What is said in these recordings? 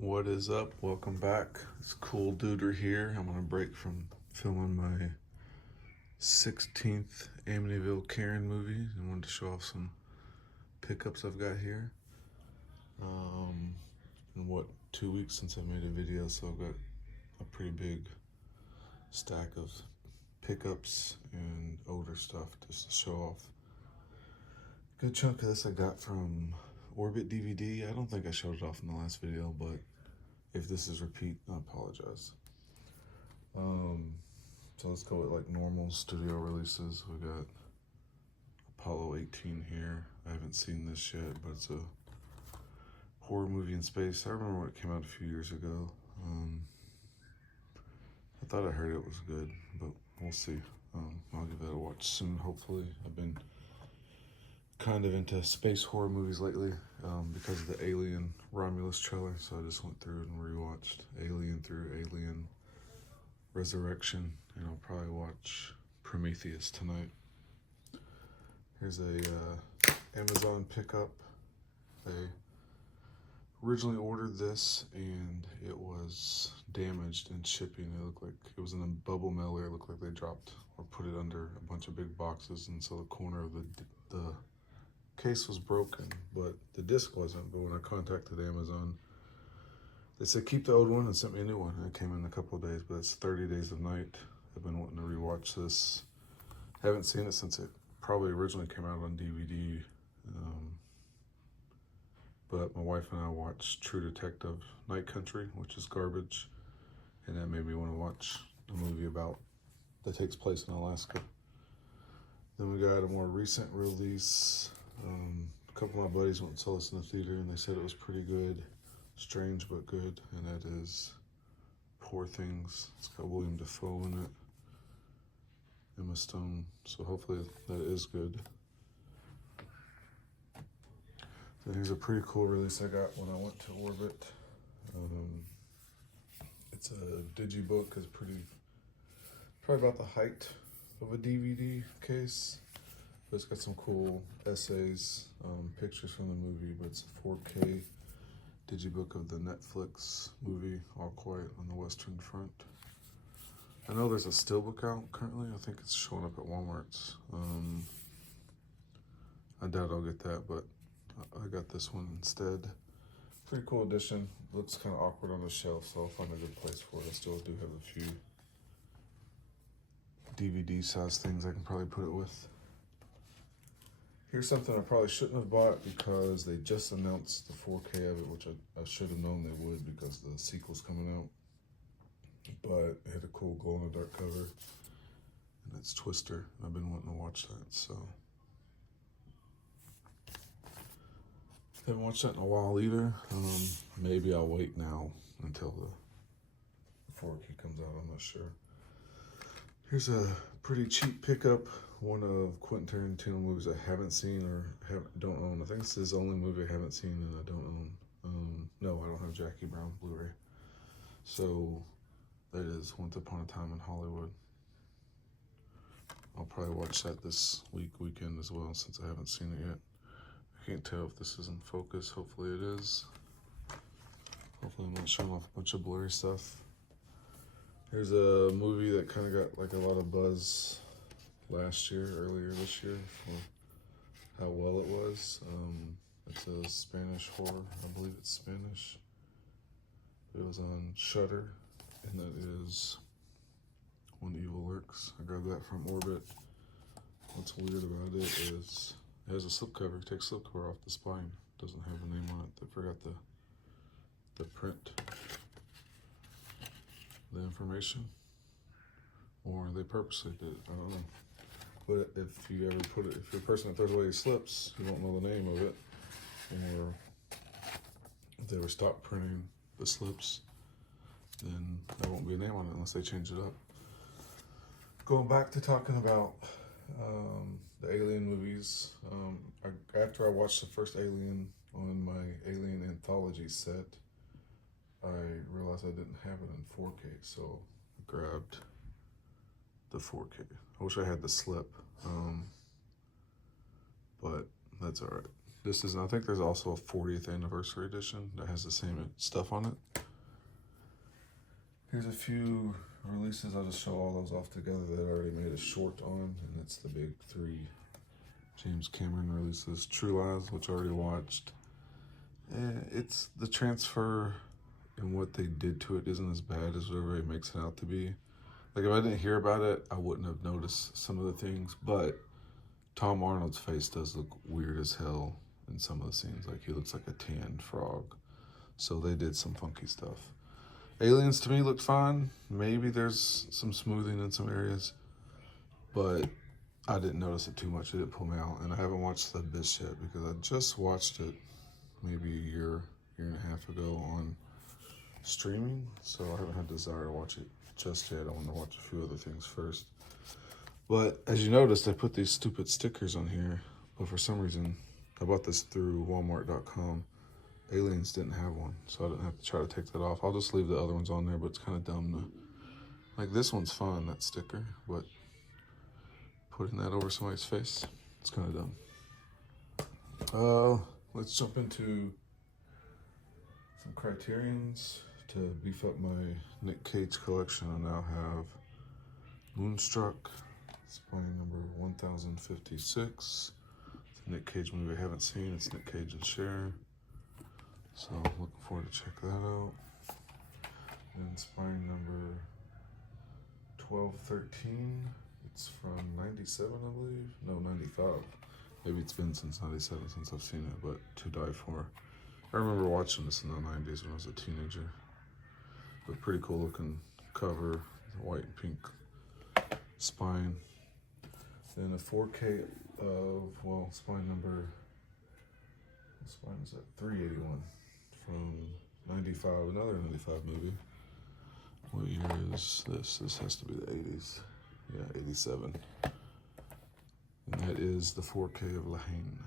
What is up? Welcome back. It's Cool Duder here. I'm on a break from filming my 16th Amityville Karen movie. I wanted to show off some pickups I've got here. In 2 weeks since I made a video, so I've got a pretty big stack of pickups and older stuff just to show off. Good chunk of this I got from Orbit DVD. I don't think I showed it off in the last video, but if this is repeat, I apologize. So let's go with like normal studio releases. We got Apollo 18 here. I haven't seen this yet, but it's a horror movie in space. I remember when it came out a few years ago. I thought I heard it was good, but we'll see. I'll give that a watch soon, hopefully. I've been kind of into space horror movies lately because of the Alien Romulus trailer, so I just went through and rewatched Alien through Alien Resurrection, and I'll probably watch Prometheus tonight. Here's a Amazon pickup. I originally ordered this and it was damaged in shipping. It looked like it was in a bubble mailer. It looked like they dropped or put it under a bunch of big boxes, and so the corner of the case was broken, but the disc wasn't. But when I contacted Amazon, they said keep the old one and sent me a new one. And it came in a couple of days, but it's 30 Days of Night. I've been wanting to rewatch this. Haven't seen it since it probably originally came out on DVD. But my wife and I watched True Detective Night Country, which is garbage, and that made me want to watch a movie that takes place in Alaska. Then we got a more recent release. A couple of my buddies went and saw this in the theater, and they said it was pretty good. Strange but good, and that is Poor Things. It's got William Dafoe in it, Emma Stone, so hopefully that is good. So here's a pretty cool release I got when I went to Orbit. It's a digibook. It's probably about the height of a DVD case. But it's got some cool essays, pictures from the movie, but it's a 4K digibook of the Netflix movie, All Quiet on the Western Front. I know there's a Steelbook out currently. I think it's showing up at Walmart's. I doubt I'll get that, but I got this one instead. Pretty cool edition. Looks kind of awkward on the shelf, so I'll find a good place for it. I still do have a few DVD size things I can probably put it with. Here's something I probably shouldn't have bought because they just announced the 4K of it, which I should have known they would because the sequel's coming out. But it had a cool glow-in-the-dark cover, and that's Twister. I've been wanting to watch that, so. Haven't watched that in a while either. Maybe I'll wait now until the 4K comes out, I'm not sure. Here's a pretty cheap pickup. One of Quentin Tarantino movies I haven't seen or don't own. I think it's his only movie I haven't seen and I don't own. No, I don't have Jackie Brown Blu-ray. So that is Once Upon a Time in Hollywood. I'll probably watch that this weekend as well, since I haven't seen it yet. I can't tell if this is in focus. Hopefully it is. Hopefully I'm not showing off a bunch of blurry stuff. Here's a movie that kind of got like a lot of buzz earlier this year, for how well it was. It's a Spanish horror. I believe it's Spanish. It was on Shudder, and that is When Evil Lurks. I grabbed that from Orbit. What's weird about it is it has a slipcover. It takes slipcover off the spine. It doesn't have a name on it. They forgot the print, the information, or they purposely did it. I don't know. But if you ever if you're a person that throws away slips, you won't know the name of it. Or if they ever stop printing the slips, then there won't be a name on it unless they change it up. Going back to talking about the Alien movies, after I watched the first Alien on my Alien Anthology set, I realized I didn't have it in 4K, so I grabbed the 4K. I wish I had the slip, but that's all right. This is, I think there's also a 40th anniversary edition that has the same stuff on it. Here's a few releases. I'll just show all those off together that I already made a short on, and it's the big 3 James Cameron releases. True Lies, which I already watched. It's the transfer and what they did to it isn't as bad as everybody makes it out to be. Like, if I didn't hear about it, I wouldn't have noticed some of the things, but Tom Arnold's face does look weird as hell in some of the scenes. Like, he looks like a tan frog. So they did some funky stuff. Aliens to me looked fine. Maybe there's some smoothing in some areas, but I didn't notice it too much. It didn't pull me out. And I haven't watched The Abyss yet because I just watched it maybe a year and a half ago on streaming. So I haven't had the desire to watch it just yet. I want to watch a few other things first. But as you noticed, I put these stupid stickers on here, but for some reason, I bought this through Walmart.com. Aliens didn't have one, so I didn't have to try to take that off. I'll just leave the other ones on there, but it's kind of dumb to, like, this one's fun, that sticker, but putting that over somebody's face, it's kind of dumb. Let's jump into some Criterions to beef up my Nick Cage collection. I now have Moonstruck. It's spine number 1056. It's a Nick Cage movie I haven't seen. It's Nick Cage and Cher. So looking forward to check that out. And spine number 1213. It's from 97, I believe. No, 95. Maybe it's been since 97 since I've seen it, but To Die For. I remember watching this in the 90s when I was a teenager. But pretty cool looking cover, white and pink spine. Then a 4K of, well, spine number, what spine is that? 381 from 95, another 95 movie. What year is this? This has to be the 80s. Yeah, 87. And that is the 4K of La Haine.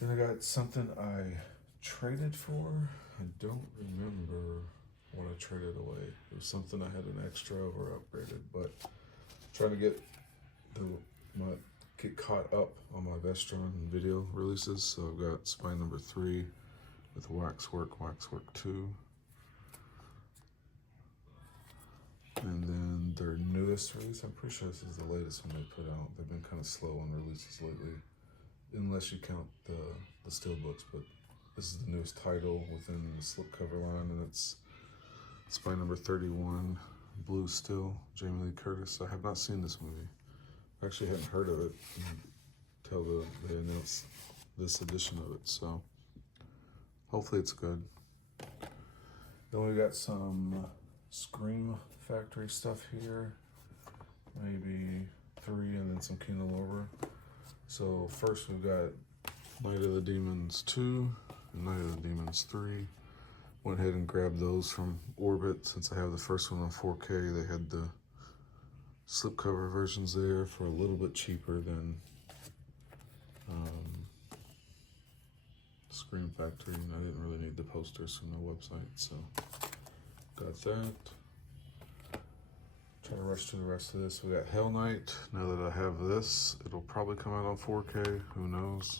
Then I got something I traded for. I don't remember when I traded away. It was something I had an extra of or upgraded, but trying to get caught up on my Vestron video releases. So I've got spine number 3 with Waxwork 2. And then their newest release, I'm pretty sure this is the latest one they put out. They've been kind of slow on releases lately, unless you count the Steelbooks, but this is the newest title within the slipcover line, and it's spine number 31, Blue Still, Jamie Lee Curtis. I have not seen this movie. I actually hadn't heard of it until they announced this edition of it, so hopefully it's good. Then we got some Scream Factory stuff here, maybe 3, and then some Kino Lorber. So first we've got Night of the Demons 2 and Night of the Demons 3. Went ahead and grabbed those from Orbit. Since I have the first one on 4K, they had the slipcover versions there for a little bit cheaper than Scream Factory, and I didn't really need the posters from their website, so got that. Try to rush through the rest of this. We got Hell Night. Now that I have this, it'll probably come out on 4K. Who knows?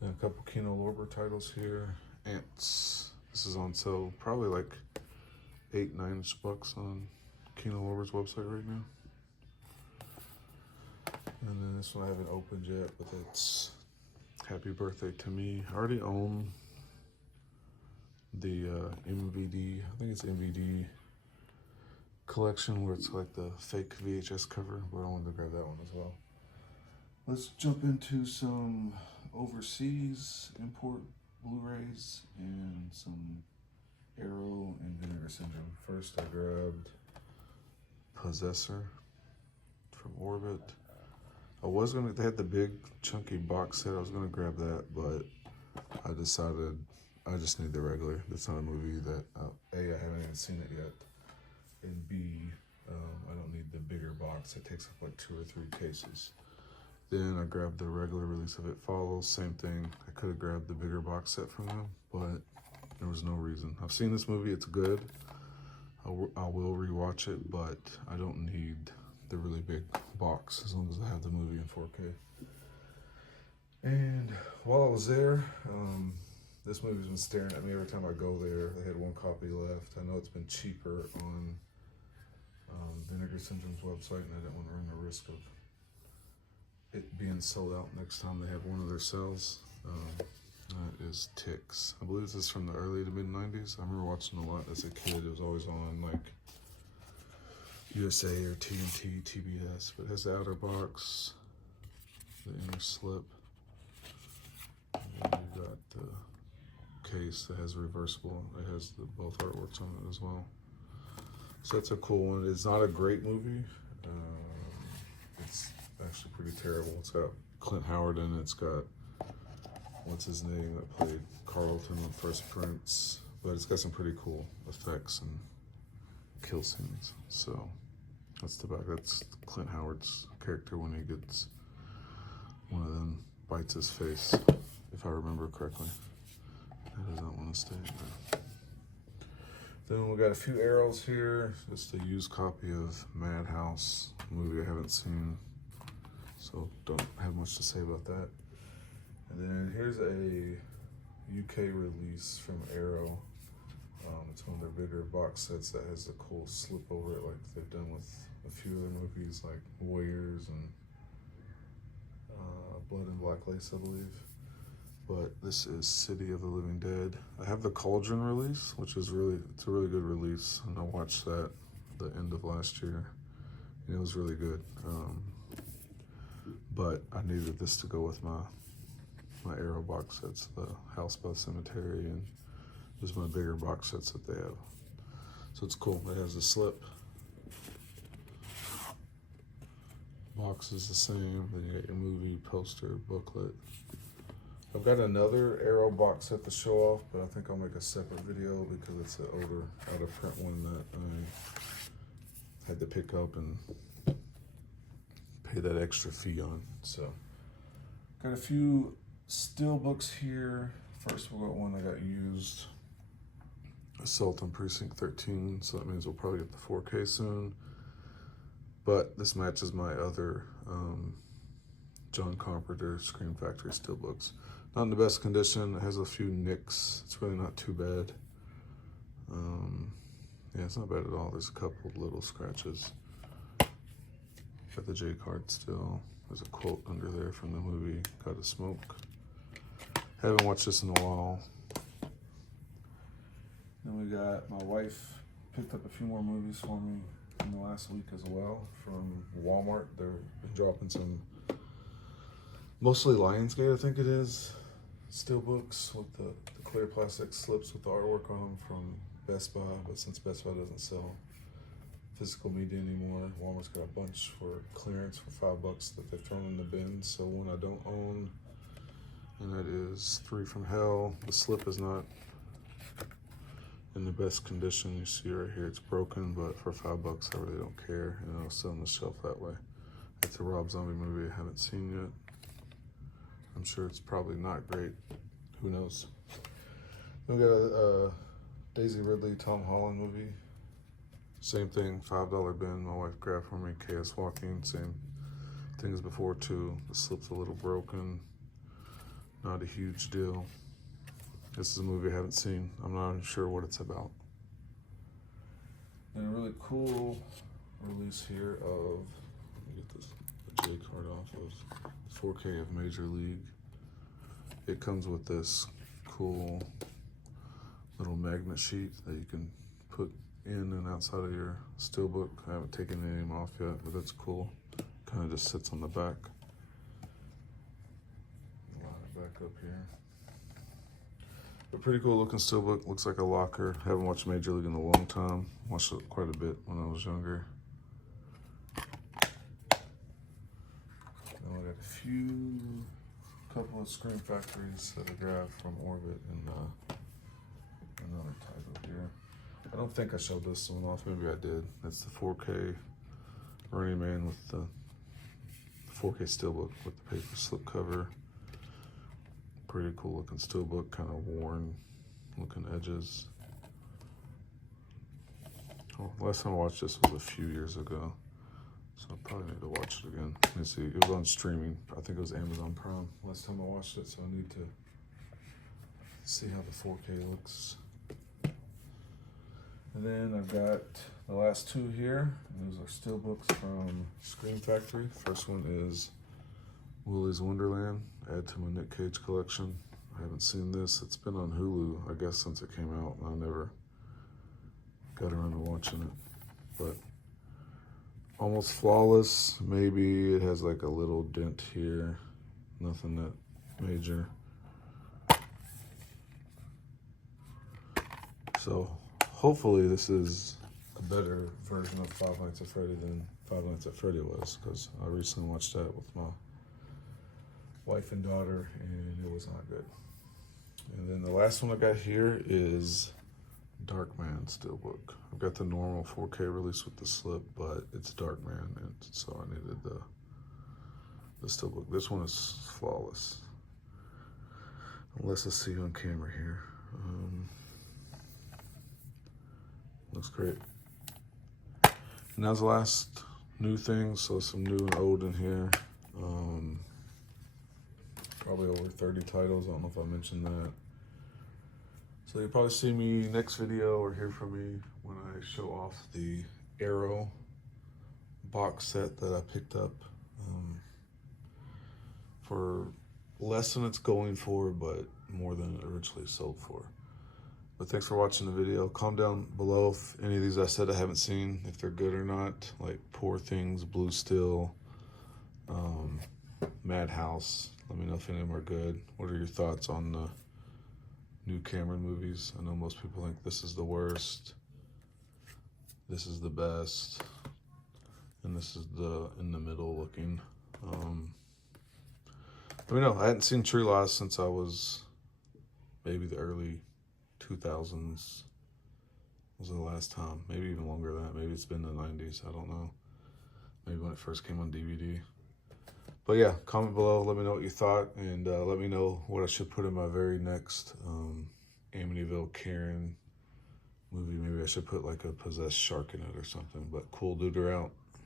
And a couple Kino Lorber titles here. Ants. This is on sale, probably like $8-9 on Kino Lorber's website right now. And then this one I haven't opened yet, but it's Happy Birthday to Me. I already own the MVD, I think it's MVD collection where it's like the fake VHS cover, but I wanted to grab that one as well. Let's jump into some overseas import Blu-rays and some Arrow and Vinegar Syndrome. First I grabbed Possessor from Orbit. They had the big chunky box set. I was gonna grab that, but I decided I just need the regular. It's not a movie that, A, I haven't even seen it yet, and B, I don't need the bigger box. It takes up like 2 or 3 cases. Then I grabbed the regular release of It Follows, same thing. I could have grabbed the bigger box set from them, but there was no reason. I've seen this movie, it's good. I will rewatch it, but I don't need the really big box as long as I have the movie in 4K. And while I was there, this movie's been staring at me every time I go there. They had one copy left. I know it's been cheaper on Vinegar Syndrome's website, and I didn't want to run the risk of it being sold out next time they have one of their sales. That is Ticks. I believe this is from the early to mid 90s. I remember watching a lot as a kid. It was always on like USA or TNT, TBS. But it has the outer box, the inner slip, and then you got the case that has reversible. It has both artworks on it as well. So that's a cool one. It's not a great movie. It's actually pretty terrible. It's got Clint Howard in it. It's got what's his name that played Carlton in Fresh Prince, but it's got some pretty cool effects and kill scenes. So that's the back. That's Clint Howard's character when he gets one of them bites his face, if I remember correctly. He does not want to stay there. Then we got a few arrows here. Just a used copy of Madhouse, a movie I haven't seen, so don't have much to say about that. And then here's a UK release from Arrow. It's one of their bigger box sets that has a cool slip over it, like they've done with a few other movies like Warriors and Blood and Black Lace, I believe. But this is City of the Living Dead. I have the Cauldron release, which is it's a really good release, and I watched that the end of last year, and it was really good. But I needed this to go with my Arrow box sets, the House by the Cemetery, and just my bigger box sets that they have. So it's cool. It has a slip. Box is the same. Then you got your movie poster, booklet. I've got another Arrow box set to show off, but I think I'll make a separate video because it's an older out of print one that I had to pick up and pay that extra fee on. So got a few Steelbooks here. First we'll got one that got used, Assault on Precinct 13, so that means we'll probably get the 4K soon. But this matches my other John Carpenter Scream Factory Steelbooks. Not in the best condition. It has a few nicks. It's really not too bad. Yeah, it's not bad at all. There's a couple of little scratches. Got the J card still. There's a quote under there from the movie Gotta Smoke. Haven't watched this in a while. Then we got, my wife picked up a few more movies for me in the last week as well from Walmart. They've been dropping some, mostly Lionsgate I think it is, Steelbooks with the clear plastic slips with the artwork on them from Best Buy, but since Best Buy doesn't sell physical media anymore, Walmart's got a bunch for clearance for $5 that they've thrown in the bin. So one I don't own, and that is Three from Hell. The slip is not in the best condition. You see right here, it's broken, but for $5 I really don't care, and it'll sit on the shelf that way. It's a Rob Zombie movie I haven't seen yet. I'm sure it's probably not great. Who knows? Then we got a Daisy Ridley, Tom Holland movie. Same thing, $5 bin. My wife grabbed for me. Chaos Walking, same thing as before too. The slip's a little broken. Not a huge deal. This is a movie I haven't seen. I'm not even sure what it's about. And a really cool release here of, let me get this J card off of 4K of Major League. It comes with this cool little magnet sheet that you can put in and outside of your Steelbook. I haven't taken any of them off yet, but that's cool. Kind of just sits on the back. Line it back up here. A pretty cool looking Steelbook. Looks like a locker. Haven't watched Major League in a long time. Watched it quite a bit when I was younger. Then I got a couple of Scream Factories that I grabbed from Orbit and another title here. I don't think I showed this one off. Maybe I did. That's the 4K Running Man with the 4K Steelbook with the paper slip cover. Pretty cool looking Steelbook, kind of worn looking edges. Well, last time I watched this was a few years ago, so I probably need to watch it again. Let me see. It was on streaming. I think it was Amazon Prime last time I watched it, so I need to see how the 4K looks. And then I've got the last two here. Those are Steelbooks from Screen Factory. First one is Willy's Wonderland, add to my Nick Cage collection. I haven't seen this. It's been on Hulu, I guess, since it came out, and I never got around to watching it. But almost flawless. Maybe it has like a little dent here. Nothing that major. So hopefully this is a better version of Five Nights at Freddy than Five Nights at Freddy was, because I recently watched that with my wife and daughter, and it was not good. And then the last one I got here is Darkman Steelbook. I've got the normal 4K release with the slip, but it's Darkman, and so I needed the Steelbook. This one is flawless, unless I see you on camera here. Looks great. And that was the last new thing, so some new and old in here. Probably over 30 titles. I don't know if I mentioned that. So you'll probably see me next video or hear from me when I show off the Arrow box set that I picked up for less than it's going for, but more than it originally sold for. But thanks for watching the video. Comment down below if any of these I said I haven't seen, if they're good or not, like Poor Things, Blue Steel, Madhouse. Let me know if any of them are good. What are your thoughts on the new Cameron movies? I know most people think this is the worst, this is the best, and this is the in the middle looking. Let me know. I hadn't seen Tree Lies since I was maybe the early 2000s. Was the last time, maybe even longer than that. Maybe it's been the 90s, I don't know. Maybe when it first came on DVD. But yeah, comment below, let me know what you thought, and let me know what I should put in my very next Amityville Karen movie. Maybe I should put like a possessed shark in it or something. But cool, dude, are out.